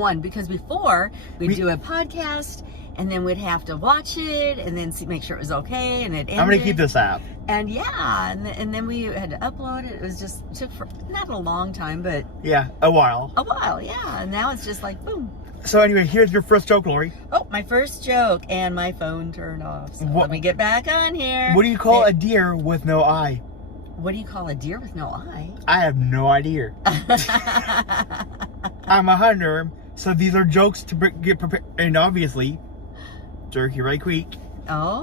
one, because before we'd do a podcast and then we'd have to watch it and then make sure it was okay and it ended. I'm going to keep this app. And yeah, and then we had to upload it. It was just, took for not a long time, but. Yeah, a while. Yeah. And now it's just like, boom. So anyway, here's your first joke, Lori. Oh, my first joke, and my phone turned off. So let me get back on here. What do you call a deer with no eye? What do you call a deer with no eye? I have no idea. I'm a hunter, so these are jokes to get prepared. And obviously, Turkey Right Creek. Oh.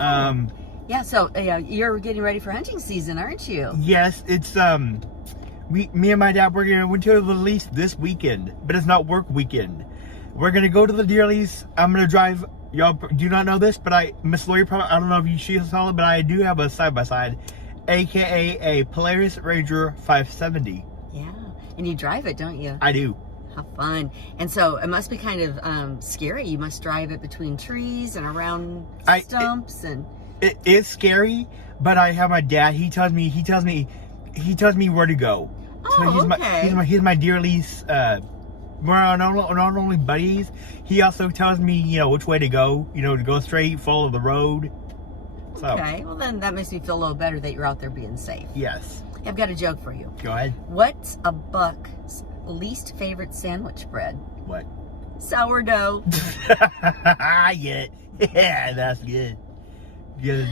Yeah. So you're getting ready for hunting season, aren't you? Yes, it's me and my dad went to the lease this weekend, but it's not work weekend. We're gonna go to the deer lease. I'm gonna drive. Y'all do not know this, but Miss Lori, probably, I don't know if she saw it, but I do have a side-by-side, aka a Polaris Ranger 570. Yeah, and you drive it, don't you? I do. How fun! And so it must be kind of scary. You must drive it between trees and around stumps, and it is scary. But I have my dad. He tells me where to go. Oh, so okay. He's my deer lease. We're not only buddies, he also tells me, which way to go, to go straight, follow the road. So, okay, well then that makes me feel a little better that you're out there being safe. Yes. I've got a joke for you. Go ahead. What's a buck's least favorite sandwich bread? What? Sourdough. I get it. Yeah, that's good. Good.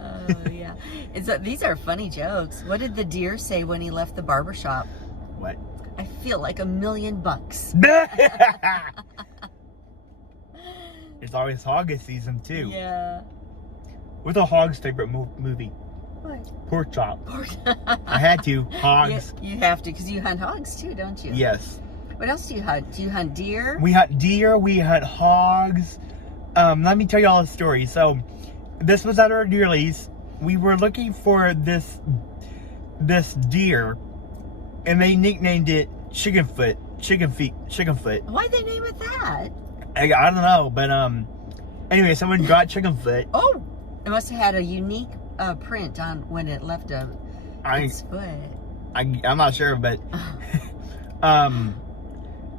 Oh, yeah. And so these are funny jokes. What did the deer say when he left the barbershop? What? I feel like $1 million. It's always hog season too. Yeah. What's a hog's favorite movie? What? Pork Chop. I had to. Hogs. You have to, because you hunt hogs too, don't you? Yes. What else do you hunt? Do you hunt deer? We hunt deer. We hunt hogs. Let me tell you all a story. So, this was at our deer lease. We were looking for this deer, and they nicknamed it Chicken Foot. Why'd they name it that? I don't know, but anyway, someone got Chicken Foot. Oh, it must have had a unique print on when it left its foot. I'm not sure, but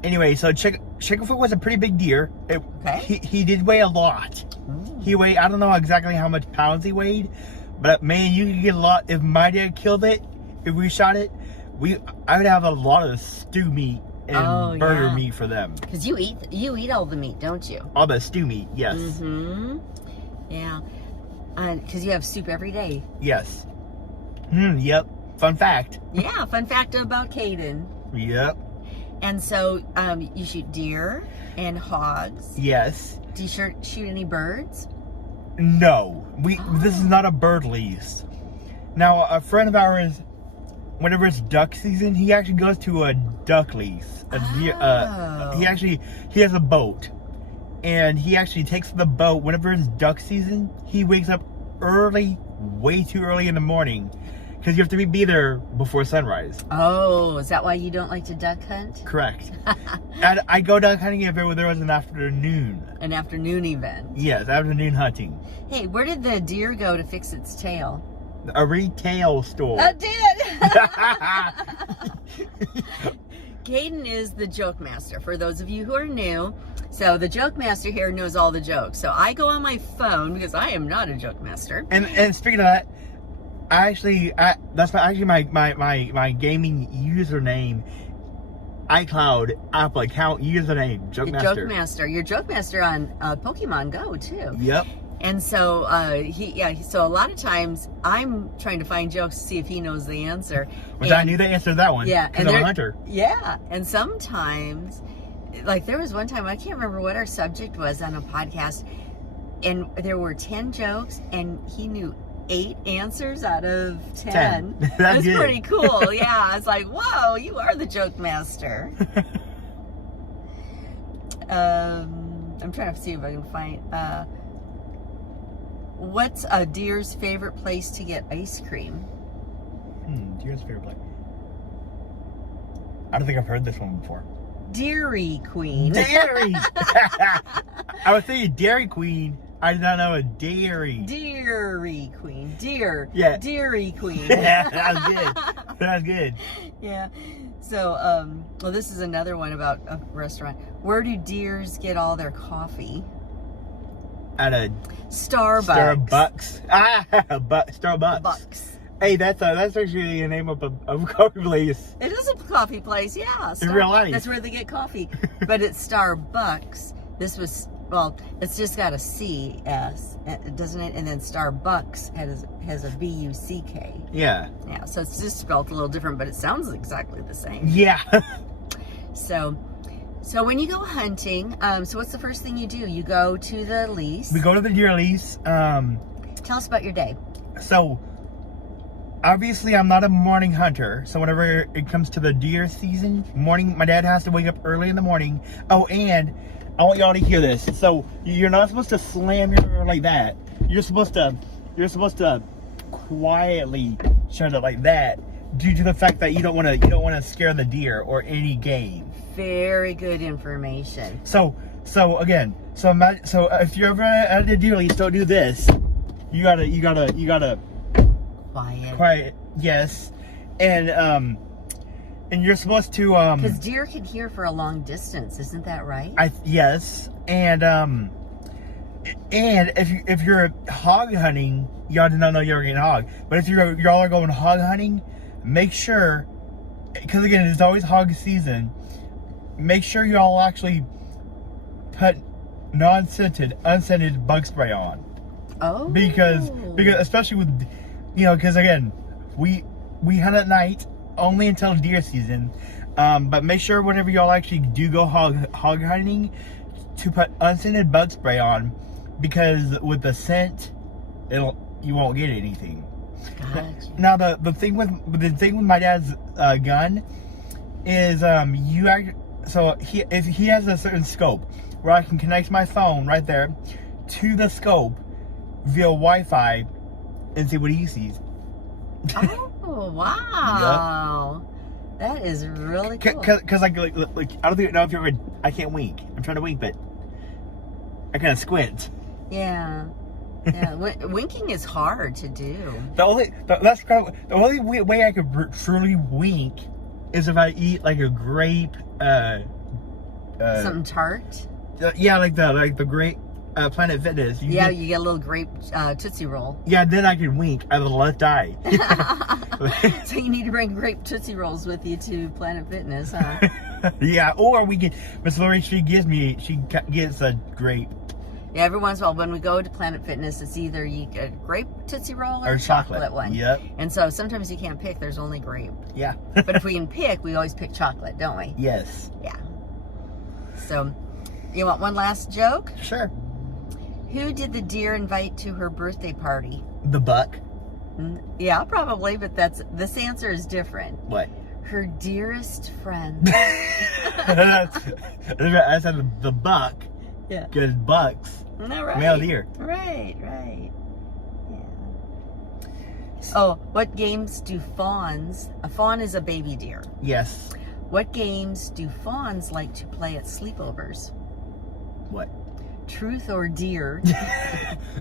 anyway, so Chicken Foot was a pretty big deer. Okay. He did weigh a lot. Ooh. He weighed, I don't know exactly how much pounds he weighed, but man, you could get a lot. If my dad killed it, if we shot it, I would have a lot of stew meat and burger meat for them. Because you eat all the meat, don't you? All the stew meat, yes. Mm-hmm. Yeah. Because you have soup every day. Yes. Yep. Fun fact. Yeah, fun fact about Caden. Yep. And so you shoot deer and hogs. Yes. Do you shoot any birds? No. This is not a bird lease. Now, a friend of ours, whenever it's duck season, he actually goes to a duck lease. He has a boat. And he actually takes the boat whenever it's duck season. He wakes up early, way too early in the morning, because you have to be there before sunrise. Oh, is that why you don't like to duck hunt? Correct. And I go duck hunting if there was an afternoon. An afternoon event. Yes, afternoon hunting. Hey, where did the deer go to fix its tail? A retail store. It did. Caden is the joke master, for those of you who are new. So the joke master here knows all the jokes. So I go on my phone, because I am not a joke master. And speaking of that, that's actually my gaming username, iCloud Apple account username, Joke Master. Joke Master. You're Joke Master on Pokemon Go too. Yep. And so so a lot of times I'm trying to find jokes to see if he knows the answer. Which I knew the answer to that one. Yeah. Because I'm a hunter. Yeah. And sometimes, like there was one time, I can't remember what our subject was on a podcast, and there were 10 jokes and he knew 8 answers out of 10. That's good. Pretty cool. Yeah. It's like, whoa, you are the joke master. I'm trying to see if I can find, what's a deer's favorite place to get ice cream? Deer's favorite place. I don't think I've heard this one before. Dairy Queen. Dairy! I was thinking Dairy Queen. I did not know a dairy. Dairy Queen. Deer. Yeah. Dairy Queen. Yeah, that was good. That was good. Yeah. So, well, this is another one about a restaurant. Where do deers get all their coffee? At a Starbucks. Starbucks. Starbucks. Bucks. Hey, that's actually the name of a coffee place. It is a coffee place, yeah. In real life. That's where they get coffee. But it's Starbucks. This was, well, it's just got a C-S, doesn't it? And then Starbucks has a B-U-C-K. Yeah. Yeah, so it's just spelled a little different, but it sounds exactly the same. Yeah. So when you go hunting, so what's the first thing you do? You go to the lease. We go to the deer lease. Tell us about your day. So, obviously, I'm not a morning hunter. So whenever it comes to the deer season, my dad has to wake up early in the morning. Oh, and I want y'all to hear this. So you're not supposed to slam your door like that. You're supposed to quietly shut it like that, due to the fact that you don't want to scare the deer or any game. Very good information. So if you're ever at the deer lease, don't do this. You gotta quiet. Yes, and you're supposed to because deer can hear for a long distance, isn't that right? Yes, and if you're hog hunting, y'all did not know you were getting hog. But if y'all are going hog hunting, make sure, because again, it's always hog season. Make sure y'all actually put unscented bug spray on. Oh. Because especially with, because again, we hunt at night only until deer season. But make sure whenever y'all actually do go hog hunting, to put unscented bug spray on, because with the scent, you won't get anything. Gotcha. Now the thing with my dad's gun is if he has a certain scope where I can connect my phone right there to the scope via Wi-Fi and see what he sees. Oh wow! Yep. That is really cool. Because like I don't even know if you're. I can't wink. I'm trying to wink, but I kind of squint. Yeah. Yeah, winking is hard to do. The only way I could truly wink is if I eat like a grape. Something tart. Yeah, like the grape Planet Fitness. You get a little grape Tootsie Roll. Yeah, then I can wink out of the left eye. So you need to bring grape Tootsie Rolls with you to Planet Fitness, huh? Yeah, or we get Miss Lori. She gets a grape. Yeah, every once in a while when we go to Planet Fitness, it's either you get a grape Tootsie Roll or a chocolate one. Yep. And so sometimes you can't pick. There's only grape. Yeah. But if we can pick, we always pick chocolate, don't we? Yes. Yeah. So, you want one last joke? Sure. Who did the deer invite to her birthday party? The buck. Yeah, probably, but this answer is different. What? Her dearest friend. I said the buck. Yeah. Because bucks. No, right. Male deer. Right. Yeah. Oh, what games do fawns? A fawn is a baby deer. Yes. What games do fawns like to play at sleepovers? What? Truth or deer.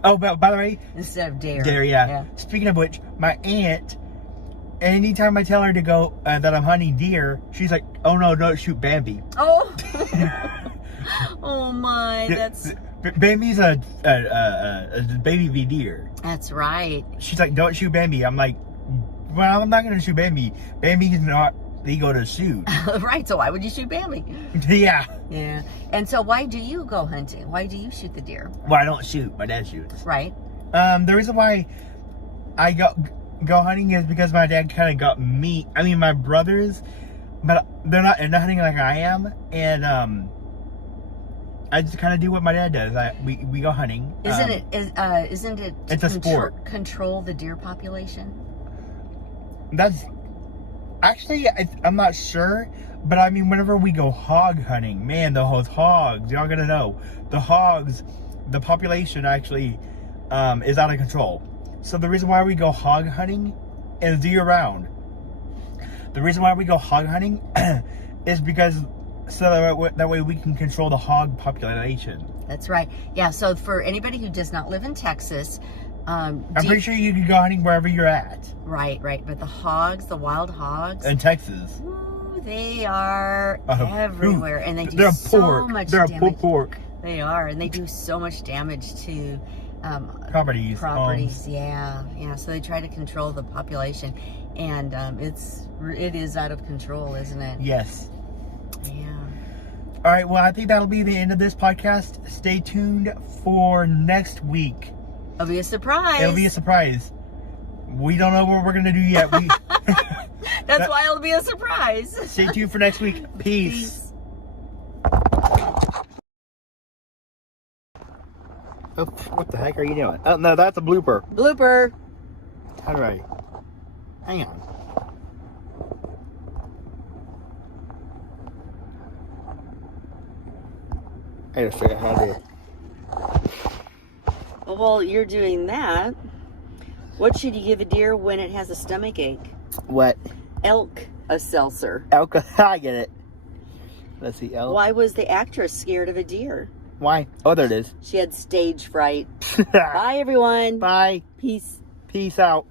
Oh, but by the way, instead of dare. Dare, yeah. Speaking of which, my aunt, anytime I tell her to go that I'm hunting deer, she's like, "Oh no, don't shoot Bambi." Oh. Oh my, that's. Bambi's a baby V deer. That's right. She's like, "Don't shoot Bambi." I'm like, "Well, I'm not gonna shoot Bambi. Bambi's not legal to shoot." Right. So why would you shoot Bambi? Yeah. Yeah. And so why do you go hunting? Why do you shoot the deer? Well, I don't shoot. My dad shoots. Right. The reason why I go hunting is because my dad kind of got me. I mean, my brothers, but they're not hunting like I am, and I just kind of do what my dad does. We go hunting. Isn't it? It's a sport. Control the deer population. That's actually, I'm not sure, but I mean, whenever we go hog hunting, man, those hogs, y'all gotta know, the hogs, the population actually is out of control. So the reason why we go hog hunting is year round. The reason why we go hog hunting is because that way we can control the hog population. That's right. Yeah, so for anybody who does not live in Texas, I'm pretty sure you can go hunting wherever you're at. Right. But the hogs, the wild hogs. In Texas. Ooh, They are everywhere, and they do They're so pork. much They're damage. pork. They are, and they do so much damage to Properties. Yeah. So they try to control the population, and it is out of control, isn't it? Yes. Yeah. All right. Well, I think that'll be the end of this podcast. Stay tuned for next week. It'll be a surprise. It'll be a surprise. We don't know what we're gonna do yet. That's why it'll be a surprise. Stay tuned for next week. Peace. Oh, what the heck are you doing? Oh, no, that's a blooper. Blooper. How do I? Hang on. I gotta figure out how to. Well, while you're doing that, what should you give a deer when it has a stomach ache? What? Elk a seltzer. Elk. I get it. Let's see. Elk. Why was the actress scared of a deer? Why? Oh, there it is. She had stage fright. Bye, everyone. Bye. Peace. Peace out.